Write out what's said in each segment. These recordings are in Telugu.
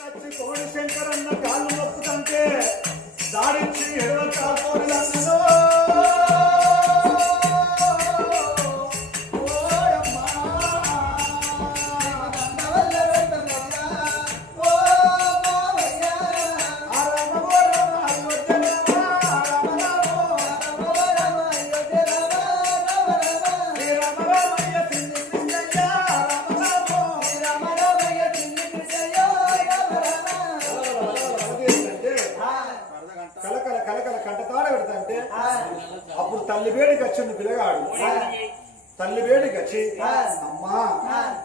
కోడి శంకరన్న కాళ్ళు మొక్కుతంటే దాడించి ఎడవ కాల్పోని అన్నదో అప్పుడు తల్లి వేడికి వచ్చింది పిల్లగాడు. తల్లి వేడికి వచ్చి అమ్మా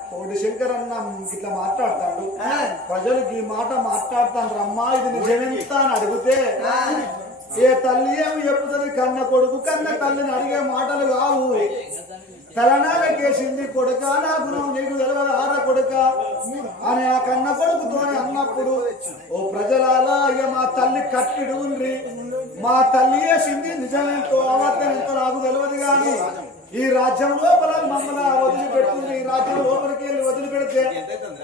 కోడి శంకర్ అన్న ఇట్లా మాట్లాడతాడు, ప్రజలకు ఈ మాట మాట్లాడతాను అమ్మా, ఇది నిజమెంత అని అడిగితే ఏ తల్లి ఏమి చెప్పుతుంది, కన్న కొడుకు కన్న తల్లిని అడిగే మాటలు కావు. తలనాలకేసింది కొడుక నా గుణం నీకు తెలియదు ఆరా కొడుక అని ఆ కన్న కొడుకుతోనే అన్నప్పుడు, ఓ ప్రజలాలా ఇక మా తల్లి కట్టిడు ఉండ్రి, మా తల్లి వేసింది నిజమేంతో అబద్ధం ఎంతో నాకు తెలియదు కానీ ఈ రాజ్యం లోపల మమ్మల్ని వదిలిపెట్టుంది, ఈ రాజ్యం లోపలికి వెళ్ళి వదిలిపెడితే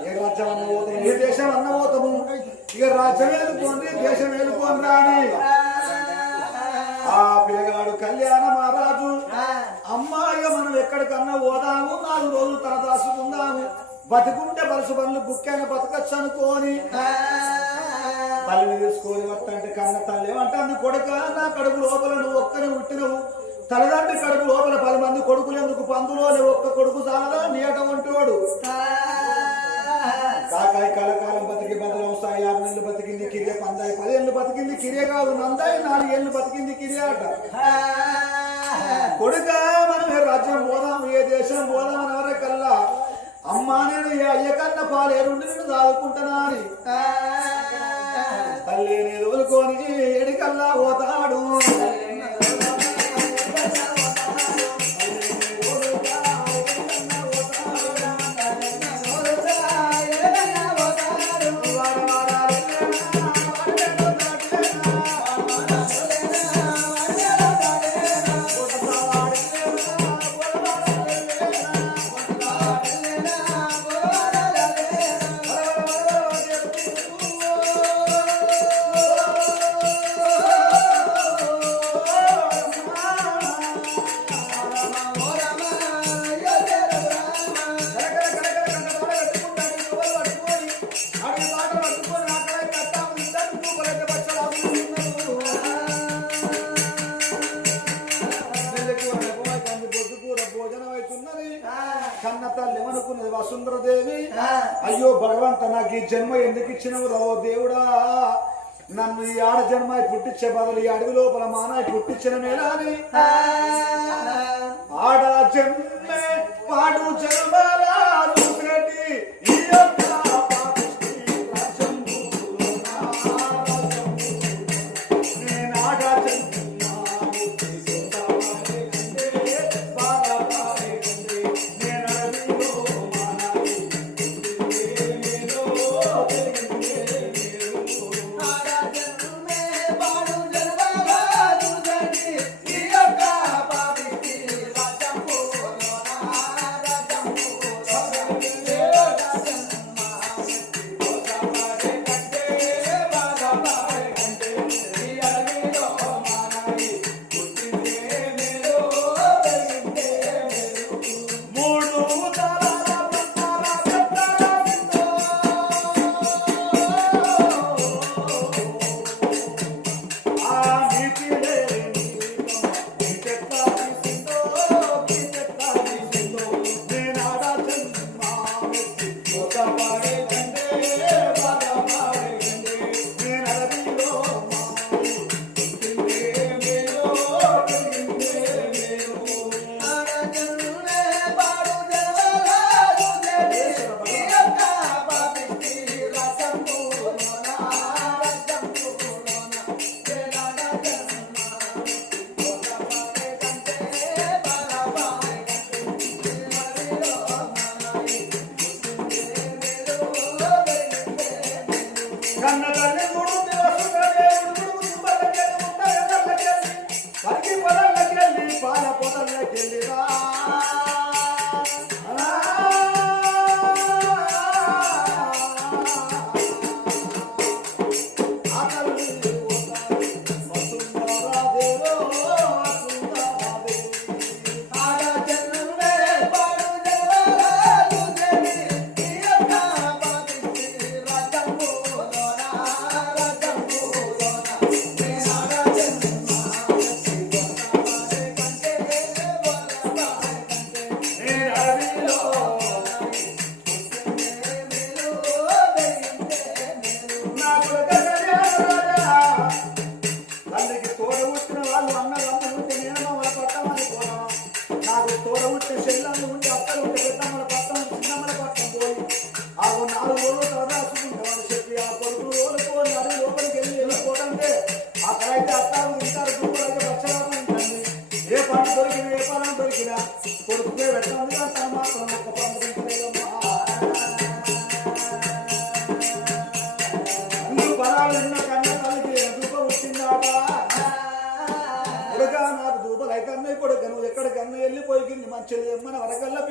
ఏ రాజ్యం అన్న పోతాము, ఏ దేశం అన్న పోతాము, ఇక రాజ్యం వెళ్ళుకోండి దేశం వెళ్ళుకోండి అని ఆ పిల్లగాడు కళ్యాణ మహారాజు అమ్మాయి మనం ఎక్కడికన్నా పోదాము, 4 రోజులు తరదాసుకుందాము, బతికుంటే బలుసు పనులు బుక్కైన బతకచ్చు అనుకోని తల్లిని తీసుకొని వస్తంటే కన్న తల్లి ఏమంటుంది, కొడుక నా కడుపు లోపల నువ్వు ఒక్కనే పుట్టినవు, తలదండ్రి కడుపు లోపల 10 మంది కొడుకులు ఎందుకు, పందులోనే ఒక్క కొడుకు చాలదా నీట వంటివాడు కాకాయ కలకాలం బతికి బదులు 6 నెలలు బతికింది కిరియే, పందాయి 10 ఏళ్ళు బతికింది కిరియే కాదు, నందాయి 4 ఏళ్ళు బతికింది కిరియే అట. కొడుక మనం ఏ రాజ్యం పోదాం ఏ దేశం పోదాం అని ఎవరికల్లా అమ్మా నేను అయ్యకన్నా పాలేరుండి నేను దాదుకుంటున్నా అని తల్లిని వదులుకొని ఎడికల్లా పోతాడు. కన్న తల్లి ఏమనుకున్నది వసుంధరదేవి, అయ్యో భగవంత నాకు ఈ జన్మ ఎందుకు ఇచ్చినవు రో దేవుడా, నన్ను ఈ ఆడ జన్మ పుట్టించే బదులు ఈ అడవి లోపల మానాయి పుట్టించిన మేలాని ఆడ జన్మే పాడు జన్మలా చూసేటి ఈ యొక్క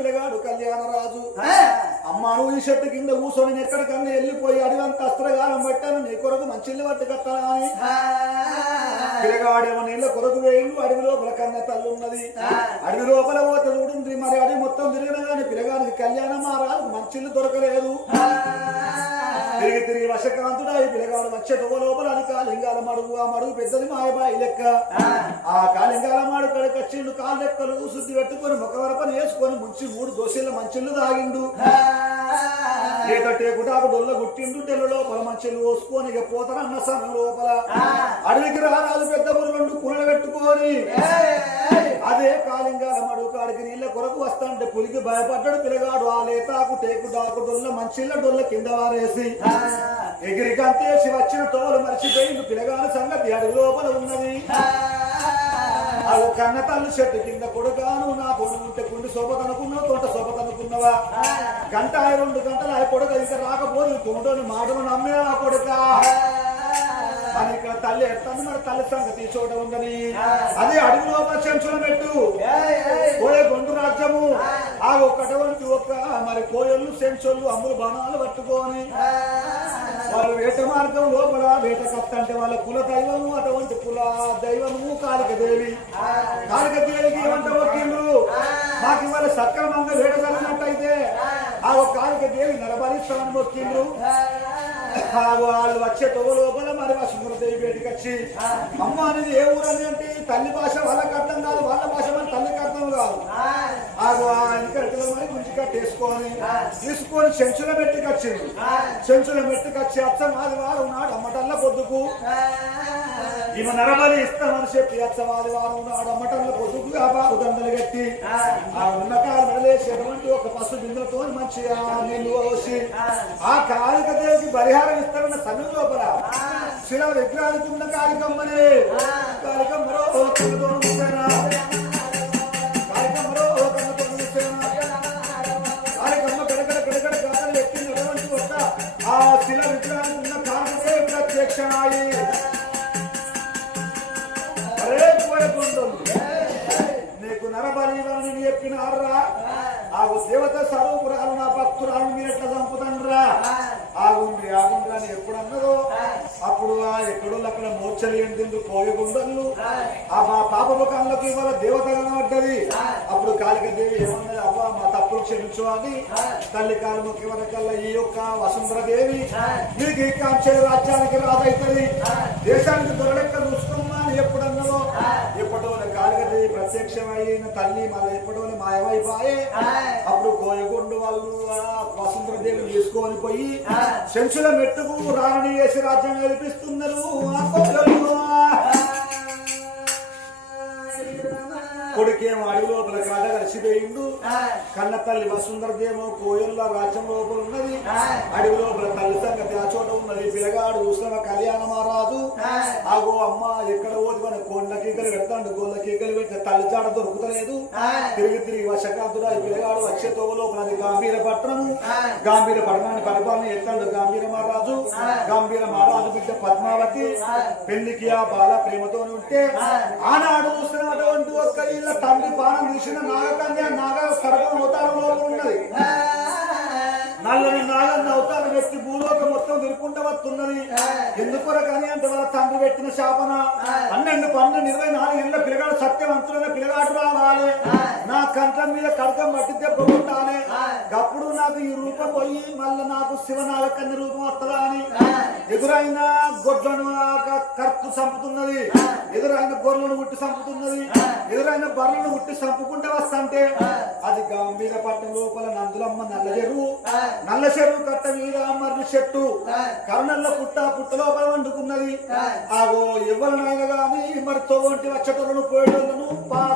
పిల్లగాడు కళ్యాణరాజు అమ్మా నువ్వు ఈ చెట్టు కింద కూర్చొని నేను ఎక్కడికన్నా వెళ్ళిపోయి అడిగంత అస్త్రగాలం పట్టాను నీ కొరకు మంచి ఇల్లు పట్టు కట్టాలా అని పిల్లగాడేమో నీళ్ళ కొరకు వేయిండు అడవి లోపల కన్న తల్లి ఉన్నది అడవి లోపల పోతే చూడుంది మరి అడవి మొత్తం తిరిగిన కానీ పిల్లగానికి కళ్యాణం ఆ రాజు మంచి ఇల్లు దొరకలేదు తిరిగి తిరిగి వశకాంతుడా ఈ పిల్లగాడు వచ్చే తొవ్వ లోపల అది కాలింగాల మడుగు ఆ మడుగు పెద్దది మాయబాయి లెక్క ఆ కాలింగాల మాడు కడికి వచ్చిండు కాలు లెక్కలు శుద్ధి పెట్టుకొని ముఖవరపని వేసుకొని ముంచి 3 దోశల మంచిళ్ళు తాగిండు టేకుటాకు డొల్ల గుట్టిండు డెల్ల లోపల మంచిళ్ళు పోసుకొని ఇక పోతారన్న సమయం లోపల అడవికి రారాజు పెద్ద బుర్రెండు కూనలు పెట్టుకొని అదే కాలింగాల మడుగు కాడికి నీళ్ళ కొరకు వస్తాంటే పులికి భయపడ్డాడు పిల్లగాడు ఆ లేతాకు టేకుటాకు డొల్ల మంచిళ్ళ డొల్ల కింద వారేసి ఎగిరి గంతేసి వచ్చిన తోలు మర్చిపోయింది పిల్లగాని సంగతి అడవి లోపల ఉన్నది అవి కన్న తల్లి చెట్టు కింద కొడుకాను నా తోడు ఉంటే కుండి శోభతనుకున్నావు తోట శోభతనుకున్నావా గంట 2 గంటలు ఆ కొడుక ఇంకా రాకపోదు తోటని మాటలు నమ్మేవా ఆ కొడుక అని ఇక్కడ తల్లి ఎత్తాను మరి తల్లి సంగతి చోట ఉందని అదే అడుగు లోపల చెంచులు పెట్టు కోయ గొండు రాజ్యము ఆ ఒక్కటువంటి ఒక్క మరి కోయళ్ళు చెంచోళ్ళు అమ్ములు బాణాలు పట్టుకొని వాళ్ళు వేట మార్గం లోపల వేట కత్త అంటే వాళ్ళ కుల దైవము అటువంటి కుల దైవము కాళికదేవి కాళికదేవికి ఏమంటే వచ్చిండ్రు మాకు ఇవాళ సక్రమంగా వేట జరిగినట్టయితే ఆ కాళికదేవి నరబలిస్తామని వచ్చిండ్రు వాళ్ళు వచ్చే తొవ్వ లోపల మరి వసుంధరదేవి బయటికి వచ్చి అమ్మ అనేది ఏ ఊరని అంటే తల్లి భాష వాళ్ళకి అర్థం కాదు వాళ్ళ భాష మన తల్లికి అర్థం కాదు ఆయనకి మరి గుంజి కట్టేసుకొని తీసుకొని చెంచుల మెట్టుకు వచ్చింది చెంచుల మెట్టుకు వచ్చి అచ్చం ఆదివారం నాడు అమ్మటల్ల పొద్దుకు ఈమె నరబలి ఇస్తామని చెప్పి అచ్చం ఆదివారం నాడు అమ్మటల్ల పొద్దుకు ఆ బాబు దండలు కట్టి ఆ ఉన్నకాలు మెడలేసేటువంటి ఒక పసు బిందులతో మంచిగా నీళ్లు పోసి ఆ కాళికదేవికి పరిహారం ఇస్తామన్న సమయం లోపల శిల విగ్రహానికి ఉన్న కాళికమ్మని కాళికమ్మరో కాళికమ్మ గడగడ గడగడ గాథలు ఎక్కినటువంటి ఒక ఆ శిల విగ్రహానికి ఉన్న కాళికదేవి ప్రత్యక్షమాయి అరే పోయకుండు నీకు నరబలివని చెప్పినారా ఆ దేవత స్వరూపురాలు నా భక్తురాలు మీరు ఎట్లా చంపుతాండ్రా ఆగుండ్రి ఆగుండ్రి అని ఎప్పుడన్నదో అప్పుడు ఆ ఎక్కడో అక్కడ మోర్చలు ఎండింది కోయగుండలు ఆ మా పాప ముఖంలోకి ఇవాళ దేవత కనబడ్డది అప్పుడు కాళికదేవి ఏమన్నది అవ్వ మా తప్పులు క్షమించు అని తల్లి కాలముఖి వరకల్లా ఈ యొక్క వసుంధరదేవి మీకు ఈ కాంచెల రాజ్యానికి రాదవుతుంది దేశానికి దొరలెక్క చూసుకోమా అని ఎప్పుడన్నదో ఎప్పటో కాళికదేవి ప్రత్యక్షమైన తల్లి మళ్ళీ ఎప్పటో మాయమైపోయే అప్పుడు కోయగొండు వాళ్ళు వసుంధరదేవి తీసుకొని పోయి శంసుల మెట్టుకు రాణి చేసి రాజ్యం గెలిపిస్తున్నారు కొడుకేమో అడవి లోపల కాడ కలిసిపోయిండు కన్న తల్లి వసుంధరదేమో కోయల్ల రాజ్యం లోపల ఉన్నది అడవి లోపల తల్లి సంగతి ఆ చోట ఉన్నది పిల్లగాడు చూసిన కళ్యాణ మహారాజు ఆగో అమ్మ ఎక్కడ పోతే మన కోళ్ళ కీకలు పెడతాడు గోళ్ళ కీకలు పెడితే తల్లి చాట దొరుకుతలేదు తిరిగి తిరిగి వశకాంతుడా ఈ పిల్లగాడు వచ్చే తోవ లోపల గాంభీర పట్టణము గాంభీర పట్టణాన్ని పరిపాలన ఎత్తాడు గాంభీర మహారాజు గాంభీర మహారాజు బిడ్డ పద్మావతి పెళ్లికి ఆ బాల ప్రేమతో ఉంటే ఆనాడు చూస్తున్నటువంటి ఒక్క తండ్రి పానం తీసిన నాగకన్య నాగ సర్వం అవతారంలో ఉన్నది నల్లని నాగన్న అవతారం వ్యక్తి భూలోకం మొత్తం తిరుక్కుంటూ వస్తున్నది ఎందుకొరకని అంటే వాళ్ళ తండ్రి పెట్టిన శాపన 12, 24 ఏళ్ళ పిల్లగాడు సత్యవంతులైన పిల్లగాడు రావాలి నా కంఠం మీద కడకం పట్టి దెబ్బ కొట్టాలి అప్పుడు నాకు ఈ రూపం పోయి మళ్ళీ నాకు శివనాగకన్య రూపం వస్తుందా అని ఎదురైన గొడ్లను కర్తు చంపుతున్నది ఎదురైన గొర్రెలను ఉట్టి చంపుతున్నది ఎదురైన బర్రెలను ఉట్టి చంపుకుంటూ వస్తుంటే అది గంభీర పట్టణం లోపల నందులమ్మ నల్ల చెరువు కట్ట మీద మర్రి చెట్టు కర్ణల్ల పుట్ట లోపల వండుకున్నది ఆగో ఎవరినైనా గాని మరి తోవంటి వచ్చేటోళ్ళను పోయేటోళ్ళను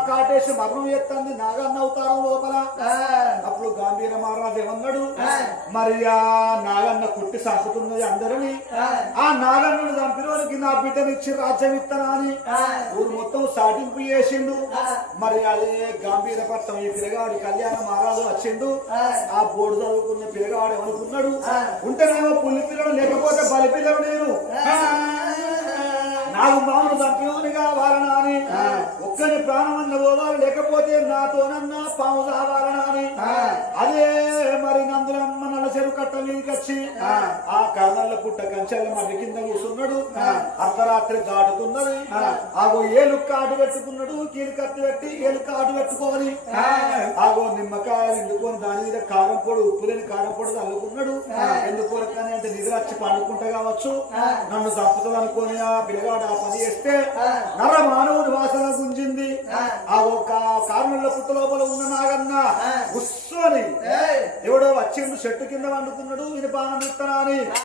కాటేసి మరణం ఎత్తంది నాగన్న అవతారం లోపల అప్పుడు గాంభీర మహారాజు ఏమన్నాడు మరి ఆ నాగన్న కుట్టి చంపుతున్నది అందరిని ఆ నాగన్నుడు చంపినోడికి నా బిడ్డనిచ్చి రాజ్యం ఇస్తానా అని ఊరు మొత్తం సాటింపు చేసిండు మరి అదే గాంభీర పట్టం ఈ పిల్లగాడు కళ్యాణ మహారాజు వచ్చిండు ఆ బోర్డు చదువుకున్న పిల్లగాడు ఏమనుకున్నాడు ఉంటేనేమో పుల్లి పిల్లలు లేకపోతే బలి పిల్లలు నేను నాకు మామూలు చంపినోని కావాలనా అని ఒక్కని ప్రాణమన్న పోవాలి లేకపోతే నాతోనన్నా పాము కావాలనా అని కట్ట మీదకి వచ్చి ఆ కర్ణల్ల పుట్ట కంచెల మధ్య కింద కూర్చున్నాడు. అర్ధరాత్రి దాటుతున్నది. ఆగో ఏలు కాటు పెట్టుకున్నాడు. కీలు కత్తి పెట్టి ఏలు కాటు పెట్టుకొని ఆగో నిమ్మకాయ వండుకొని దాని మీద కారం పొడి ఉప్పు లేని కారం పొడి అల్లుకున్నాడు. ఎందుకు కానీ అంటే నిద్ర వచ్చి పండుకుంటా కావచ్చు, నన్ను తప్పుతుంది అనుకోని ఆ పిల్లగాడు ఆ పని చేస్తే నర మానవుడి వాసన గుంజింది. ఆ ఒక కారణంలో పుట్ట లోపల ఉన్న నాగన్న ఉస్సోని ఎవడో వచ్చిండు చెట్టు కింద వండుకున్నాడు. ఇది పానం ఇస్తానా అని